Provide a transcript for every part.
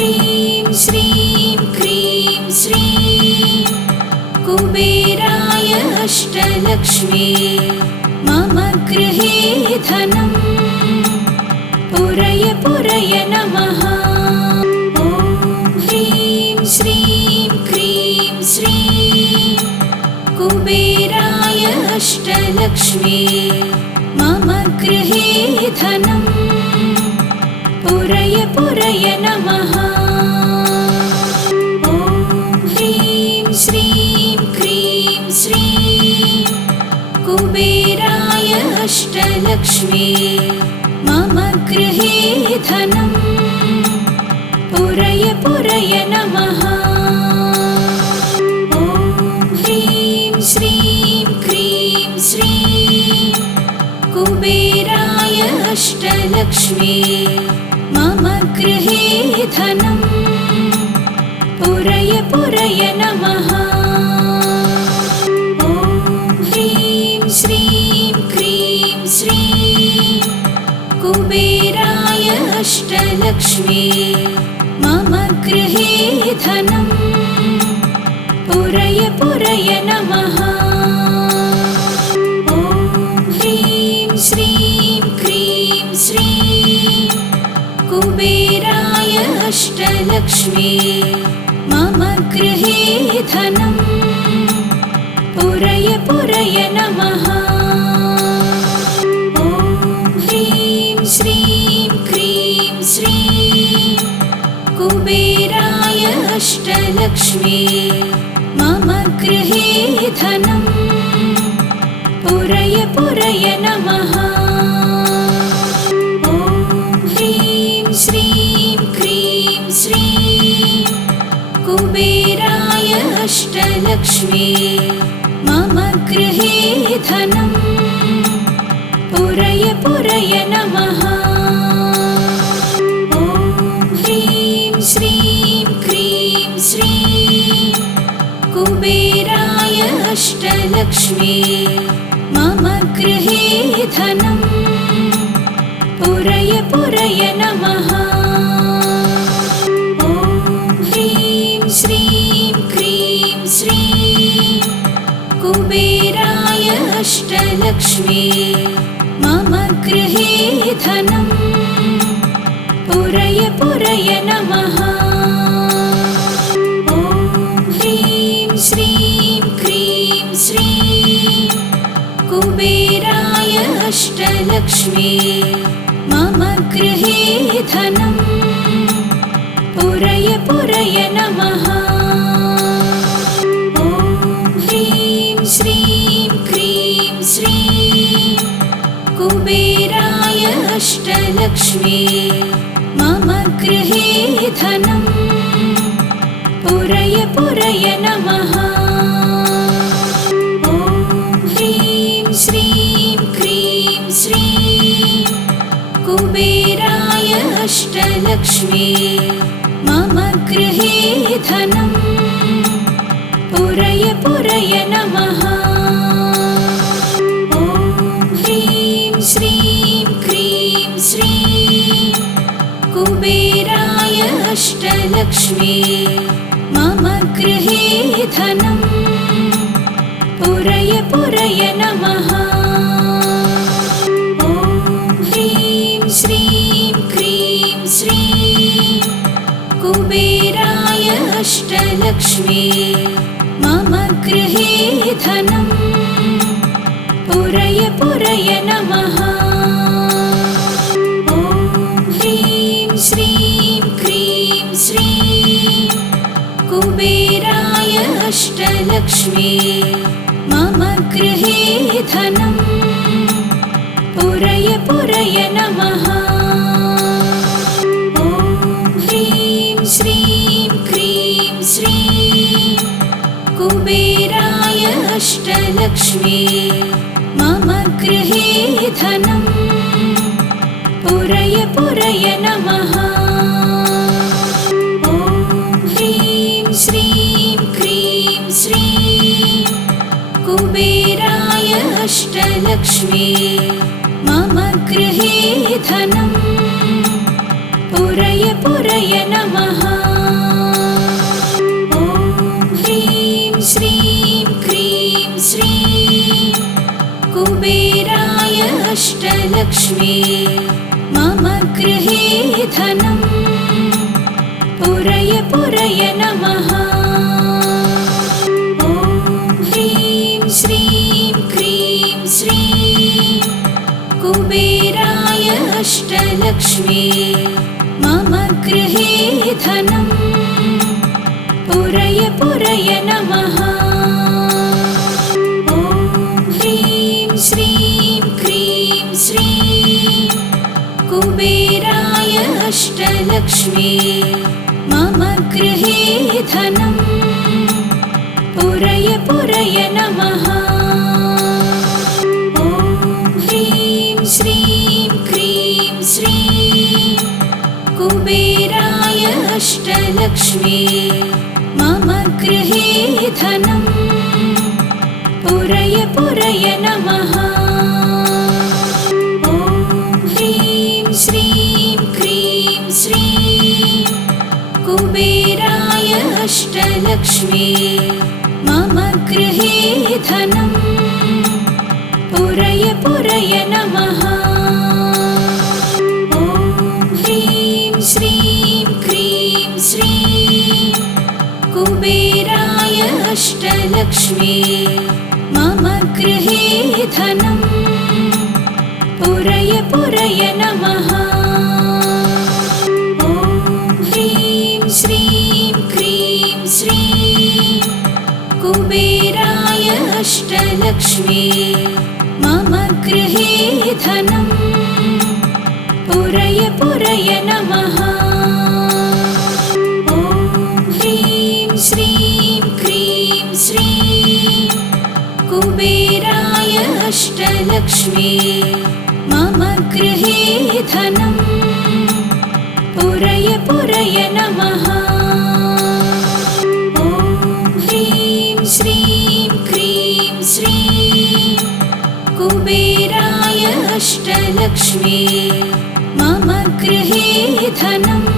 ह्रीं श्रीं क्रीं श्रीं कुबेराय अष्टलक्ष्मी मम गृहे धनं पुरय पुरय नमः। ॐ ह्रीं श्रीं क्रीं श्रीं कुबेराय अष्टलक्ष्मी मम गृहे धनं पुरय पुरय नमः। ॐ ह्रीं श्रीं क्रीं श्रीं कुबेराय अष्टलक्ष्मी मम गृहे धनं पुरय पुरय नमः। ॐ ह्रीं श्रीं क्रीं श्रीं कुबेराय अष्टलक्ष्मी मम गृहे धनं पुरय पुरय नमः। ॐ ह्रीं श्रीं क्रीं श्रीं कुबेराय अष्टलक्ष्मी मम गृहे धनं पुरय पुरय नमः। ॐ ह्रीं श्रीं क्रीं श्रीं कुबेराय अष्टलक्ष्मी मम गृहे धनं पुरय पुरय नमः। ॐ ह्रीं श्रीं क्रीं श्रीं कुबेराय अष्टलक्ष्मी मम गृहे धनं पुरय पुरय नमः। ॐ ह्रीं श्रीं क्रीं श्रीं कुबेराय अष्टलक्ष्मी मम गृहे धनं पुरय पुरय नमः। ॐ ह्रीं श्रीं क्रीं श्रीं कुबेराय अष्टलक्ष्मी मम गृहे धनं पुरय पुरय नमः। ॐ ह्रीं श्रीं क्रीं श्रीं कुबेराय अष्टलक्ष्मी मम गृहे धनं पुरय पुरय नमः। ॐ ह्रीं श्रीं क्रीं श्रीं कुबेराय अष्टलक्ष्मी मम गृहे धनं पुरय पुरय नमः। ॐ ह्रीं श्रीं क्रीं श्रीं कुबेराय अष्टलक्ष्मी मम गृहे धनं पुरय पुरय नमः। ॐ ह्रीं श्रीं क्रीं श्रीं कुबेराय अष्टलक्ष्मी मम गृहे धनं पुरय पुरय नमः। ॐ ह्रीं श्रीं क्रीं श्रीं कुबेराय अष्टलक्ष्मी मम गृहे धनं पुरय पुरय नमः। ॐ ह्रीं श्रीं क्रीं श्रीं कुबेराय अष्टलक्ष्मी मम गृहे धनं पुरय पुरय नमः। ॐ ह्रीं श्रीं क्रीं श्रीं कुबेराय अष्टलक्ष्मी मम गृहे धनं पुरय पुरय नमः। ॐ ह्रीं श्रीं क्रीं श्रीं कुबेराय अष्टलक्ष्मी मम गृहे धनं पुरय पुरय नमः। ॐ ह्रीं श्रीं क्रीं श्रीं कुबेराय अष्टलक्ष्मी मम गृहे धनं पुरय पुरय नमः। ॐ ह्रीं श्रीं क्रीं श्रीं कुबेराय अष्टलक्ष्मी मम गृहे धनम् पुरय पुरय नमः। ॐ ह्रीं श्रीं क्रीं श्रीं कुबेराय अष्टलक्ष्मी मम गृहे धनम् पुरय पुरय नमः। ॐ ह्रीं श्रीं क्रीं श्रीं कुबेराय अष्टलक्ष्मी मम गृहे धनम् पुरय पुरय नमः। ॐ ह्रीं श्रीं क्रीं श्रीं कुबेराय अष्टलक्ष्मी मम गृहे धनम् पुरय पुरय नमः। ॐ ह्रीं श्रीं क्रीं श्रीं कुबेराय अष्टलक्ष्मी मम गृहे धनम् पुरय पुरय नमः। ॐ ह्रीं श्रीं क्रीं श्रीं कुबेराय अष्टलक्ष्मी मम गृहे धनम् पुरय पुरय नमः। ॐ ह्रीं श्रीं क्रीं श्रीं कुबेराय अष्टलक्ष्मी मम गृहे धनम् पुरय पुरय नमः। ॐ ह्रीं श्रीं क्रीं श्रीं कुबेराय अष्टलक्ष्मी मम गृहे धनम् पुरय पुरय नमः। ॐ ह्रीं श्रीं क्रीं श्रीं कुबेराय अष्टलक्ष्मी मम गृहे धनम्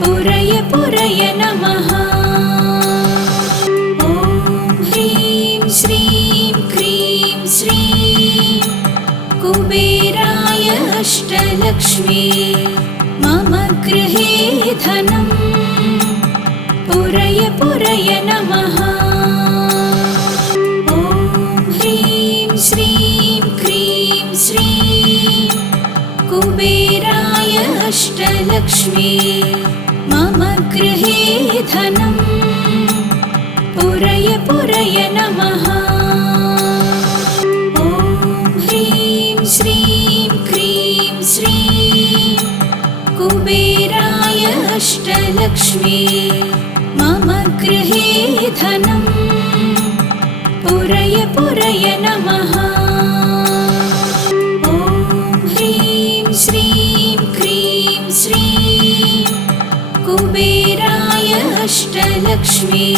पुरय पुरय नमः। ॐ ह्रीं श्रीं क्रीं श्रीं कुबेराय अष्टलक्ष्मी मम गृहे धनम् पुरय पुरय नमः। ॐ ह्रीं श्रीं क्रीं श्रीं कुबेराय अष्टलक्ष्मी मम गृहे धनम् पुरय पुरय नमः। ॐ ह्रीं श्रीं क्रीं श्रीं कुबेराय अष्टलक्ष्मी मम गृहे धनम् पुरय पुरय नमः। ॐ ह्रीं श्रीं क्रीं श्रीं कुबेराय अष्टलक्ष्मी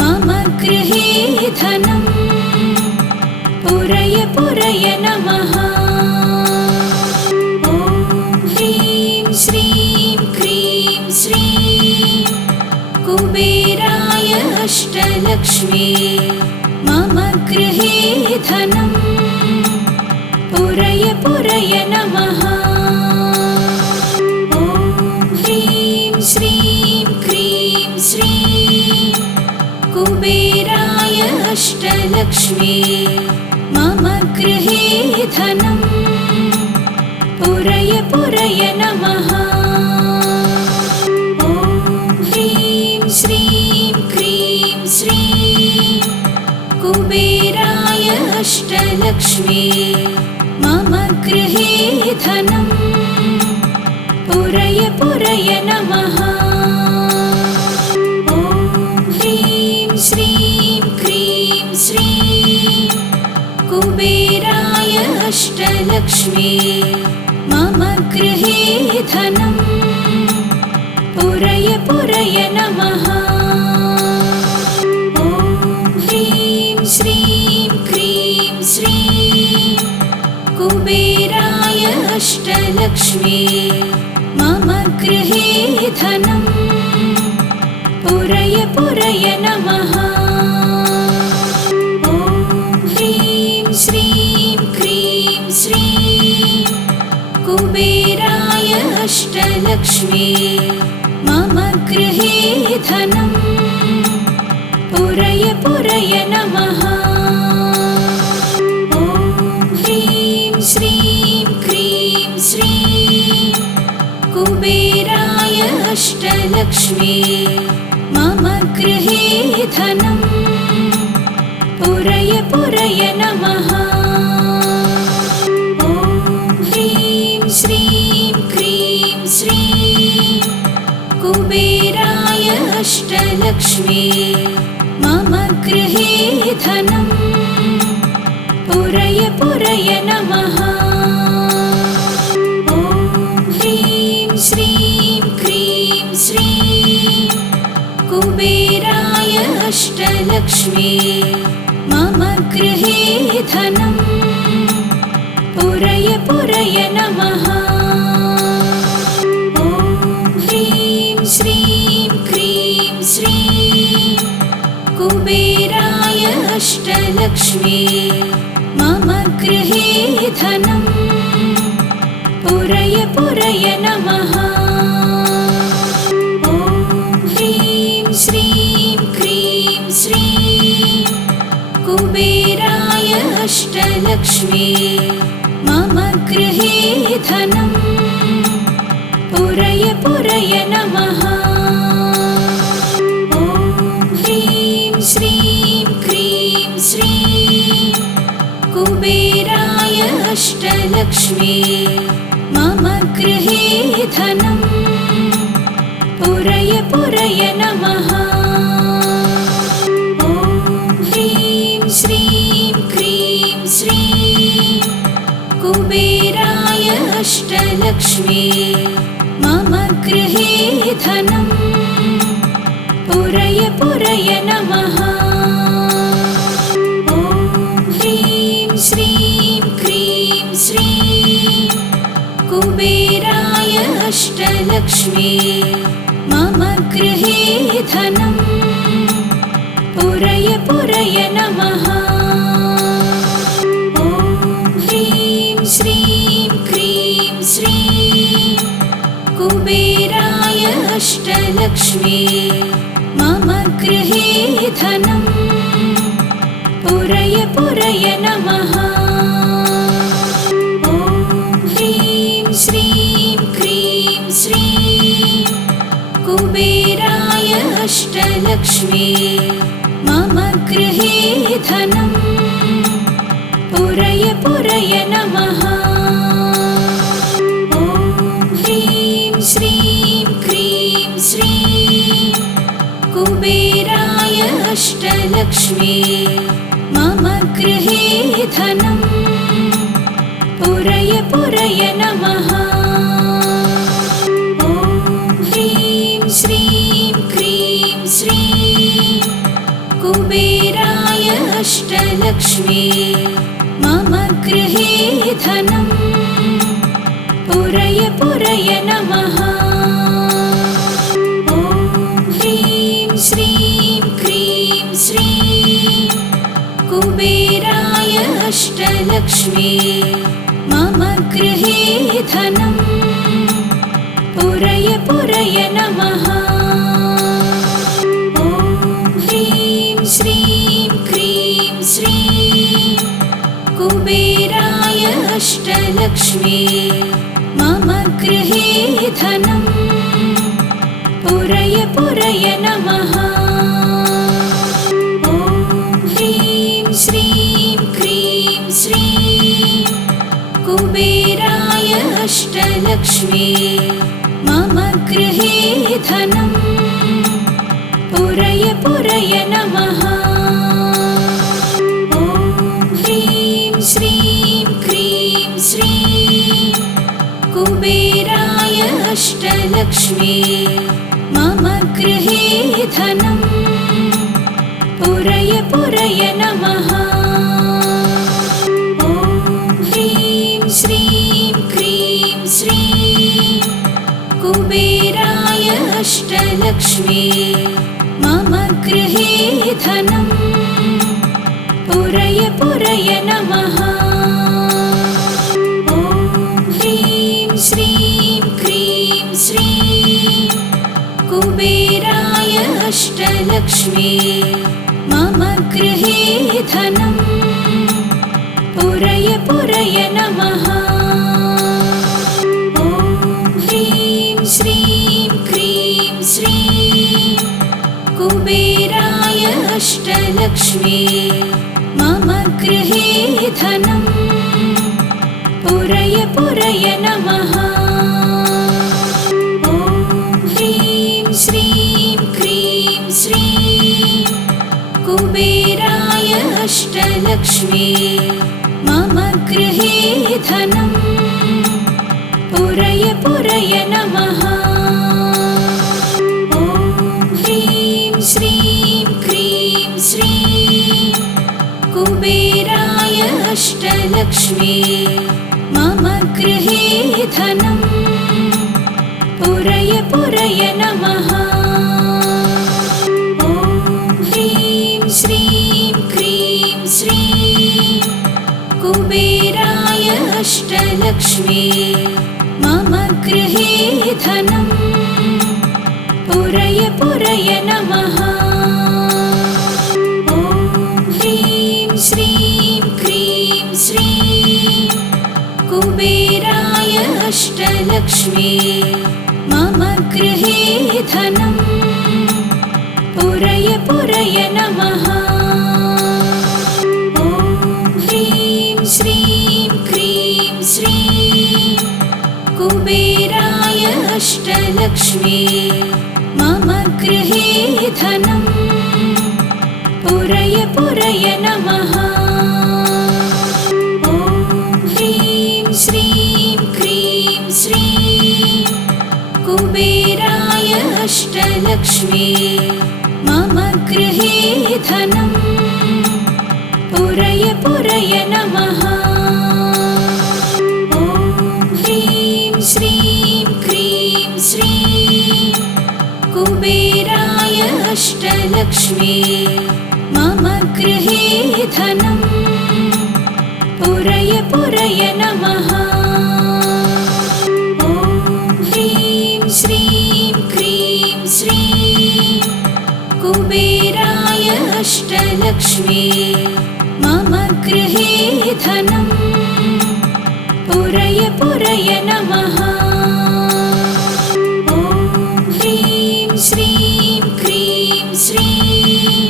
मम गृहे धनम् पुरय पुरय नमः। ॐ ह्रीं श्रीं क्रीं श्रीं कुबेराय अष्टलक्ष्मी मम गृहे धनम् पुरय पुरय नमः। ॐ ह्रीं श्रीं क्रीं श्रीं कुबेराय अष्टलक्ष्मी मम गृहे धनम् पुरय पुरय नमः। ॐ ह्रीं श्रीं क्रीं श्रीं कुबेराय अष्टलक्ष्मी मम गृहे धनम् पुरय पुरय नमः। ॐ ह्रीं श्रीं क्रीं श्रीं कुबेराय अष्टलक्ष्मी मम गृहे धनम् पुरय पुरय नमः। ॐ ह्रीं श्रीं क्रीं श्रीं कुबेराय अष्टलक्ष्मी मम गृहे धनं पुरय पुरय नमः। ॐ ह्रीं श्रीं क्रीं श्रीं कुबेराय अष्टलक्ष्मी मम गृहे धनं पुरय पुरय नमः। ॐ ह्रीं श्रीं क्रीं श्रीं कुबेराय अष्टलक्ष्मी मम गृहे धनं पुरय पुरय नमः। ॐ ह्रीं श्रीं क्रीं श्रीं कुबेराय अष्टलक्ष्मी मम गृहे धनं पुरय पुरय नमः। ॐ ह्रीं श्रीं क्रीं श्रीं कुबेराय अष्टलक्ष्मी मम गृहे धनं पुरय पुरय नमः। ॐ ह्रीं श्रीं क्रीं श्रीं कुबेराय अष्टलक्ष्मी मम गृहे धनं पुरय पुरय नमः। ॐ ह्रीं श्रीं क्रीं श्रीं कुबेराय अष्टलक्ष्मी मम गृहे धनं पुरय पुरय नमः। ॐ ह्रीं श्रीं क्रीं श्रीं कुबेराय अष्टलक्ष्मी मम गृहे धनं पुरय पुरय नमः। ॐ ह्रीं श्रीं क्रीं श्रीं कुबेराय अष्टलक्ष्मी मम गृहे धनं पुरय पुरय नमः। ॐ ह्रीं श्रीं क्रीं श्रीं कुबेराय अष्टलक्ष्मी मम गृहे धनं पुरय पुरय नमः। ॐ ह्रीं श्रीं क्रीं श्रीं कुबेराय अष्टलक्ष्मी मम गृहे धनं पुरय पुरय नमः। ॐ ह्रीं श्रीं क्रीं श्रीं कुबेराय अष्टलक्ष्मी मम गृहे धनं पुरय पुरय नमः। ॐ ह्रीं श्रीं क्रीं श्रीं कुबेराय अष्टलक्ष्मी मम गृहे धनं पुरय पुरय नमः। ॐ ह्रीं श्रीं क्रीं श्रीं कुबेराय अष्टलक्ष्मी मम गृहे धनं पुरय पुरय नमः। ॐ ह्रीं श्रीं क्रीं श्रीं कुबेराय अष्टलक्ष्मी मम गृहे धनं पुरय पुरय नमः। ॐ ह्रीं श्रीं क्रीं श्रीं कुबेराय अष्टलक्ष्मी मम गृहे धनं पुरय पुरय नमः। ॐ ह्रीं श्रीं क्रीं श्रीं कुबेराय अष्टलक्ष्मी मम गृहे धनं पुरय पुरय नमः। ॐ ह्रीं श्रीं क्रीं श्रीं कुबेराय अष्टलक्ष्मी मम गृहे धनं पुरय पुरय नमः। ॐ ह्रीं श्रीं क्रीं श्रीं कुबेराय अष्टलक्ष्मी मम गृहे धनम् पुरय पुरय नमः। ॐ ह्रीं श्रीं क्रीं श्रीं कुबेराय अष्टलक्ष्मी मम गृहे धनम् पुरय पुरय नमः। ॐ ह्रीं श्रीं क्रीं श्रीं कुबेराय अष्टलक्ष्मी मम गृहे धनम् पुरय पुरय नमः। ॐ ह्रीं श्रीं क्रीं श्रीं कुबेराय अष्टलक्ष्मी मम गृहे धनम् पुरय पुरय नमः। ॐ ह्रीं श्रीं क्रीं श्रीं कुबेराय अष्टलक्ष्मी मम गृहे धनम् पुरय पुरय नमः। ॐ ह्रीं श्रीं क्रीं श्रीं कुबेराय अष्टलक्ष्मी मम गृहे धनम् पुरय पुरय नमः। ॐ ह्रीं श्रीं क्रीं श्रीं कुबेराय अष्टलक्ष्मी मम गृहे धनम् पुरय पुरय नमः। ॐ ह्रीं श्रीं क्रीं श्रीं कुबेराय अष्टलक्ष्मी मम गृहे धनम् पुरय पुरय नमः। ॐ ह्रीं श्रीं क्रीं श्रीं कुबेराय अष्टलक्ष्मी मम गृहे धनम् पुरय पुरय नमः। ॐ ह्रीं श्रीं क्रीं श्रीं कुबेराय अष्टलक्ष्मी मम गृहे धनम् पुरय पुरय नमः। ॐ ह्रीं श्रीं क्रीं श्रीं कुबेराय अष्टलक्ष्मी मम गृहे धनम् पुरय पुरय नमः। ॐ ह्रीं श्रीं क्रीं श्रीं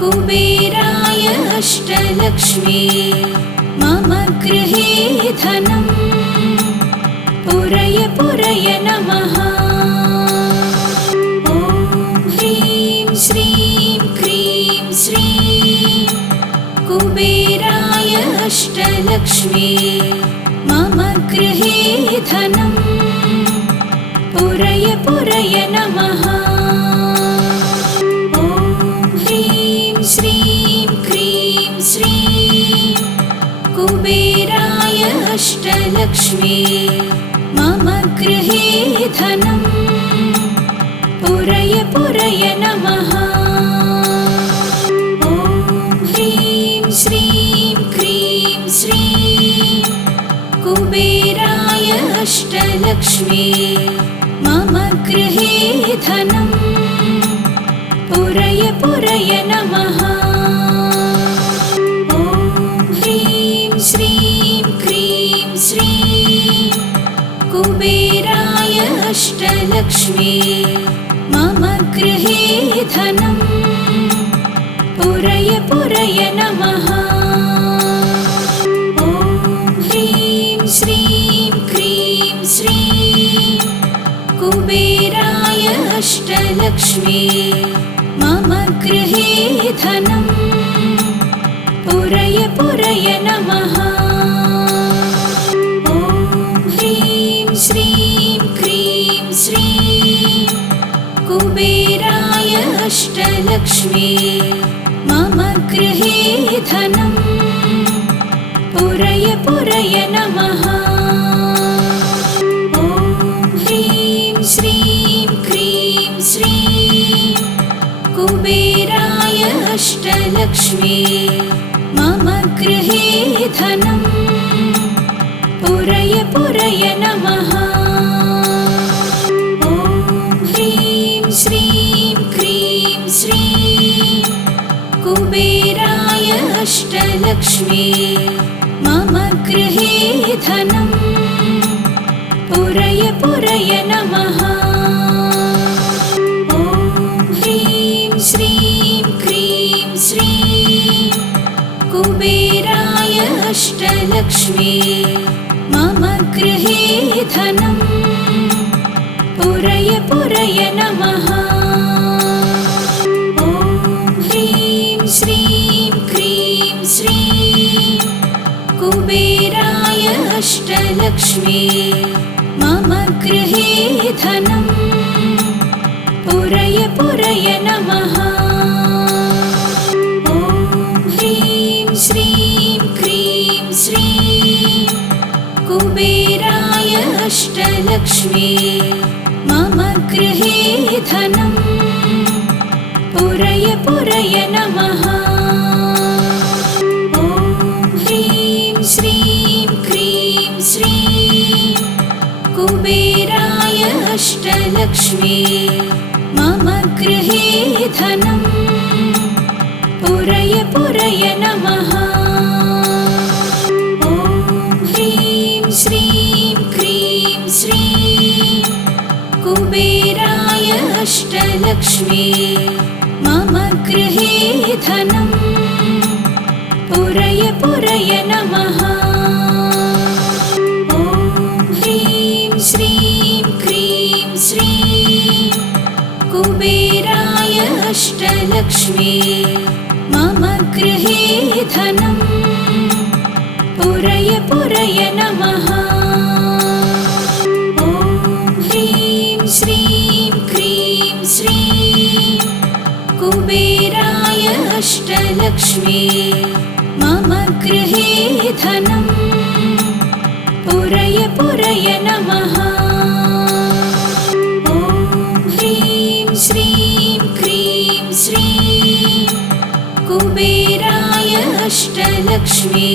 कुबेराय अष्टलक्ष्मी मम गृहे धनम् पुरय पुरय नमः। ॐ ह्रीं श्रीं क्रीं श्रीं कुबेराय अष्टलक्ष्मी मम गृहे धनम् पुरय पुरय नमः। ॐ ह्रीं श्रीं क्रीं श्रीं कुबेराय अष्टलक्ष्मी मम गृहे धनम् पुरय पुरय नमः। ॐ ह्रीं श्रीं क्रीं श्रीं कुबेराय अष्टलक्ष्मी मम गृहे धनम् पुरय पुरय नमः। ॐ ह्रीं श्रीं क्रीं श्रीं कुबेराय अष्टलक्ष्मी मम गृहे धनम् पुरय पुरय नमः। ॐ ह्रीं श्रीं क्रीं श्रीं कुबेराय अष्टलक्ष्मी मम गृहे धनम् पुरय पुरय नमः। ॐ ह्रीं श्रीं क्रीं श्रीं कुबेराय अष्टलक्ष्मी मम गृहे धनम् पुरय पुरय नमः। ॐ ह्रीं श्रीं क्रीं श्रीं कुबेराय अष्टलक्ष्मी मम गृहे धनं पुरय पुरय नमः। ॐ ह्रीं श्रीं क्रीं श्रीं कुबेराय अष्टलक्ष्मी मम गृहे धनं पुरय पुरय नमः। ॐ ह्रीं श्रीं क्रीं श्रीं कुबेराय अष्टलक्ष्मी मम गृहे धनं पुरय पुरय नमः। ॐ ह्रीं श्रीं क्रीं श्रीं कुबेराय अष्टलक्ष्मी मम गृहे धनं पुरय पुरय नमः। ॐ ह्रीं श्रीं क्रीं श्रीं कुबेराय अष्टलक्ष्मी मम गृहे धनं पुरय पुरय नमः। ॐ ह्रीं श्रीं क्रीं श्रीं कुबेराय अष्टलक्ष्मी मम गृहे धनं पुरय पुरय नमः। ॐ ह्रीं श्रीं क्रीं श्रीं कुबेराय अष्टलक्ष्मी मम गृहे धनं पुरय पुरय नमः। ॐ ह्रीं श्रीं क्रीं श्रीं कुबेराय अष्टलक्ष्मी मम गृहे धनं पुरय पुरय नमः। ॐ ह्रीं श्रीं क्रीं श्रीं कुबेराय अष्टलक्ष्मी मम गृहे धनं पुरय पुरय नमः। ॐ ह्रीं श्रीं क्रीं श्रीं कुबेराय अष्टलक्ष्मी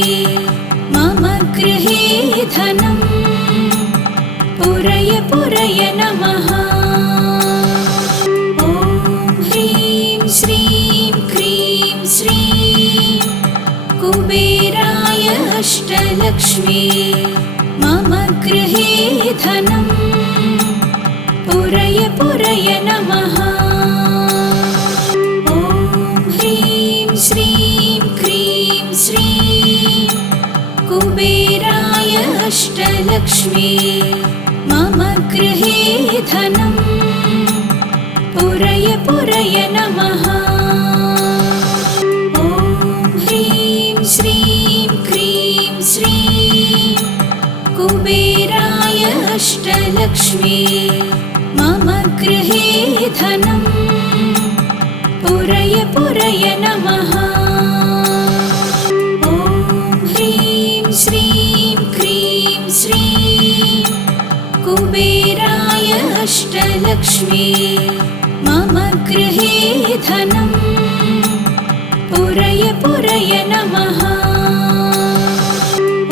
मम गृहे धनं पुरय पुरय नमः। ॐ ह्रीं श्रीं क्रीं श्रीं कुबेराय अष्टलक्ष्मी मम गृहे धनं पुरय पुरय नमः। ॐ ह्रीं श्रीं क्रीं श्रीं कुबेराय अष्टलक्ष्मी मम गृहे धनं पुरय पुरय नमः। ॐ ह्रीं श्रीं क्रीं श्रीं कुबेराय अष्टलक्ष्मी मम गृहे धनं पुरय पुरय नमः। ॐ ह्रीं श्रीं क्रीं श्रीं कुबेराय अष्टलक्ष्मी मम गृहे धनं पुरय पुरय नमः।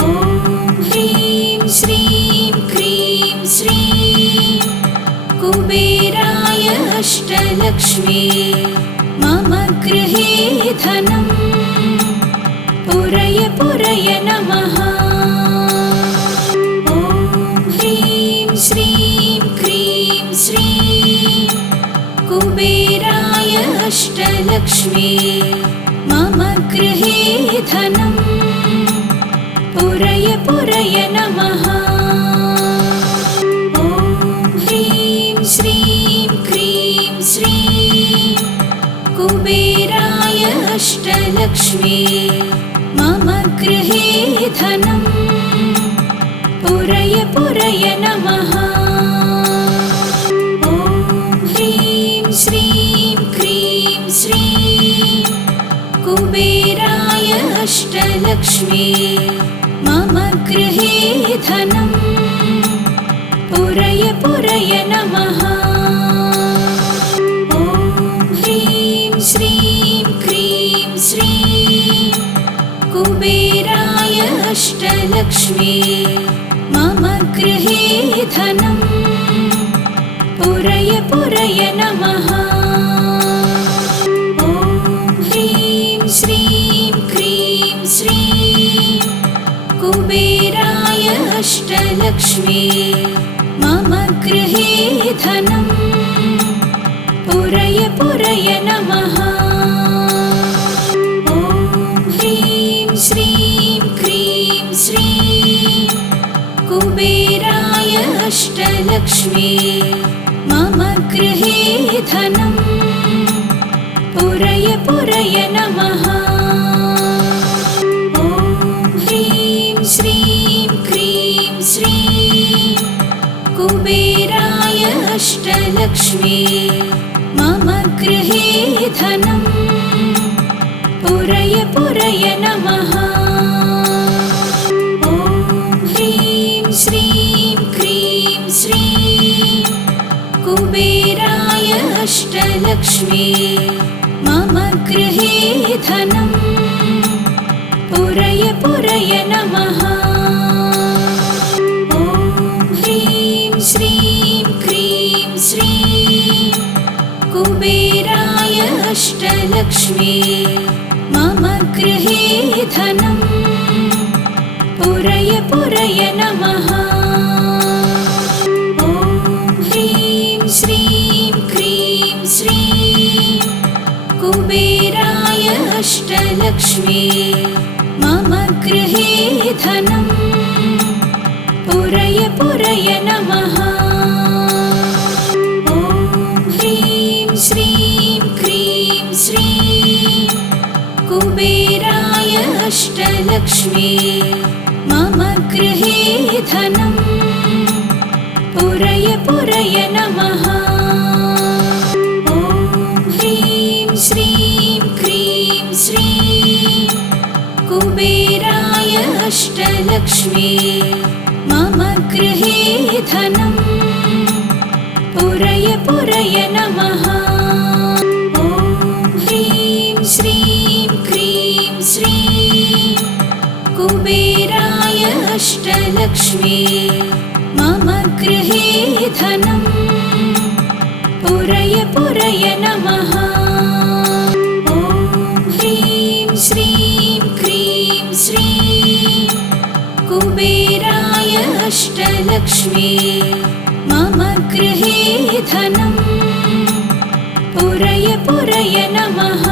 ॐ ह्रीं श्रीं क्रीं श्रीं कुबेराय अष्टलक्ष्मी मम गृहे धनं पुरय पुरय नमः। ॐ ह्रीं श्रीं क्रीं श्रीं कुबेराय अष्टलक्ष्मी मम गृहे धनं पुरय पुरय नमः। ॐ ह्रीं श्रीं क्रीं श्रीं कुबेराय अष्टलक्ष्मी मम गृहे धनं पुरय पुरय नमः। ॐ ह्रीं श्रीं क्रीं श्रीं कुबेराय अष्टलक्ष्मी मम गृहे धनं पुरय पुरय नमः। अष्टलक्ष्मी मम गृहे धनं पुरय पुरय नमः। ॐ ह्रीं श्रीं क्रीं श्रीं कुबेराय अष्टलक्ष्मी मम गृहे धनं पुरय पुरय नमः। ॐ ह्रीं श्रीं क्रीं श्रीं कुबेराय अष्टलक्ष्मी मम गृहे धनं पुरय पुरय नमः। ॐ ह्रीं श्रीं क्रीं श्रीं कुबेराय अष्टलक्ष्मी मम गृहे धनं पुरय पुरय नमः। ॐ ह्रीं श्रीं क्रीं श्रीं कुबेराय अष्टलक्ष्मी मम गृहे धनं पुरय पुरय नमः। ॐ ह्रीं श्रीं क्रीं श्रीं कुबेराय अष्टलक्ष्मी मम गृहे धनं पुरय पुरय नमः। ॐ ह्रीं श्रीं क्रीं श्रीं कुबेराय अष्टलक्ष्मी मम गृहे धनं पुरय पुरय नमः। ॐ ह्रीं श्रीं क्रीं श्रीं कुबेराय अष्टलक्ष्मी मम गृहे धनं पुरय पुरय नमः। ॐ ह्रीं श्रीं क्रीं श्रीं कुबेराय अष्टलक्ष्मी मम गृहे धनं पुरय पुरय नमः। ॐ ह्रीं श्रीं क्रीं श्रीं कुबेराय अष्टलक्ष्मी मम गृहे धनं पुरय पुरय नमः। ॐ ह्रीं श्रीं क्रीं श्रीं कुबेराय अष्टलक्ष्मी मम गृहे धनं पुरय पुरय नमः।